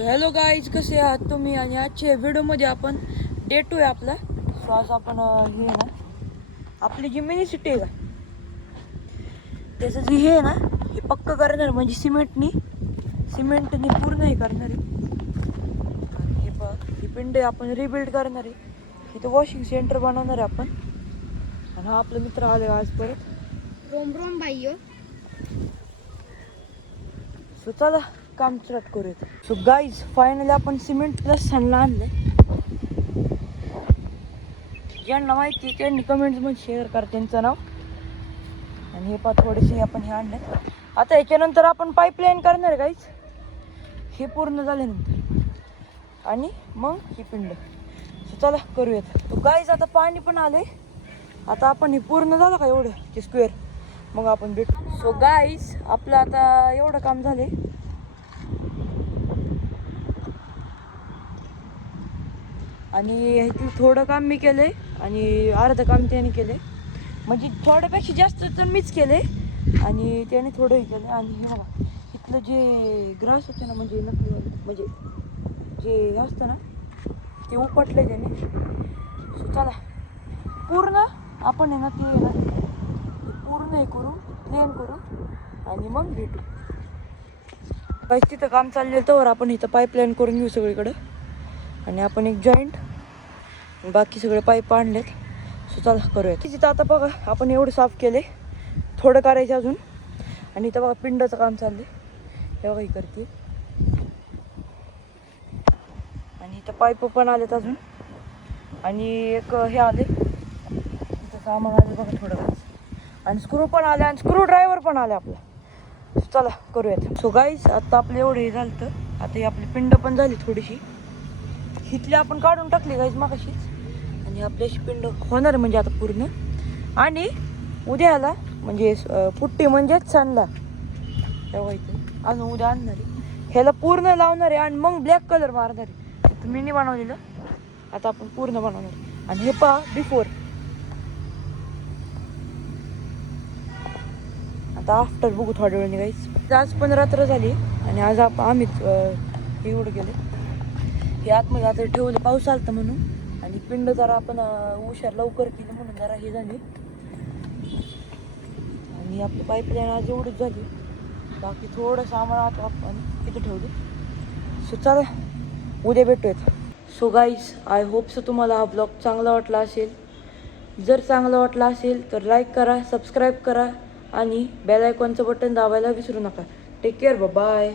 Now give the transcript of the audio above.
So hello guys, कसे आहात तुम्ही? आणि आजच्या व्हिडिओमध्ये आपण डे 2 आहे आपला. सो आज आपण हे ना आपली जी मिनी सिटी आहे का त्याचं जे हे आहे ना हे पक्क करणार, म्हणजे सिमेंटनी पूर्ण हे करणार आहे. आणि हे बघ, ही पिंड आपण रिबिल्ड करणार आहे. इथं वॉशिंग सेंटर बनवणार आहे आपण. आणि हा आपला मित्र आले आज परत. रोम रोम भाईयो. सो चला काम स्टार्ट करूयात. सो गाईज, फायनली आपण सिमेंट प्लस सनला आणलंय. ज्यांना माहिती त्यांनी कमेंट्समध्ये शेअर करा त्यांचं नाव. आणि हे पा थोडेसे आपण हे आणले. आता याच्यानंतर आपण पाईपलाईन करणार आहे गाईज, हे पूर्ण झाल्यानंतर. आणि मग ही पिंड. सो चला करूयात. तो गाईज आता पाणी पण आलंय. आता आपण हे पूर्ण झालं का एवढं ते स्क्वेअर, मग आपण भेटू. सो गाईज, आपलं आता एवढं काम झाले. आणि ह्यातलं थोडं काम मी केलं आहे आणि अर्धं काम त्याने केलं आहे. म्हणजे थोड्यापेक्षा जास्त तर मीच केलं आहे आणि त्याने थोडंही केलं. आणि हे बघा, इथलं जे ग्रास होते ना, म्हणजे नकली, म्हणजे जे असतं ना ते उपटलं त्याने. सो चला पूर्ण आपण आहे ना ते पूर्ण हे करू, प्लेन करू आणि मग भेटू. तिथं काम चाललेलं तर आपण इथं पाईपलाईन करून घेऊ सगळीकडं. आणि आपण एक जॉईंट बाकी सगळे पाईप आणलेत. सो चला करूयात. तिथं आता बघा आपण एवढं साफ केले, थोडं करायचं अजून. आणि इथं बघा पिंडाचं काम चाललंय, हे बघा ही करते. आणि इथं पाईप पण आलेत अजून. आणि एक हे आले, इथं सामान आले बघा थोडं. आणि स्क्रू पण आले आणि स्क्रू ड्रायव्हर पण आले आपला. चला करूयात. सो गाईज, आता आपलं एवढं हे झालं. तर आता ही आपली पिंड पण झाली थोडीशी. इथली आपण काढून टाकली गाईज मागाशीच. आणि आपली अशी पिंड होणार म्हणजे आता पूर्ण. आणि उद्याला म्हणजे पुट्टी म्हणजेच सणला तेव्हा इथे अजून उद्या आणणार आहे. ह्याला पूर्ण लावणार आहे आणि मग ब्लॅक कलर मारणार आहे. इथं मिनी बनवलेलं, आता आपण पूर्ण बनवणार आहे. आणि हे पहा बिफोर, आता आफ्टर बघू थोड्या वेळाने गाईज. आज पण रात्र झाली आणि आज आम्हीच एवढं गेले. हे आतमध्ये आता ठेवले, पाऊस आलता म्हणून. आणि पिंड जरा आपण हुशार लवकर केली म्हणून जरा हे झाली. आणि आपली पाईपलाईन आज एवढीच झाली. बाकी थोडं सामान आता आपण इथं ठेवले. सो चला उद्या भेटूयात. So guys, I hope so तुम्हाला हा ब्लॉग चांगला वाटला असेल. जर चांगला वाटला असेल तर लाईक करा, सबस्क्राईब करा आणि बेल आयकॉनचं बटन दाबायला विसरू नका. Take care, bye.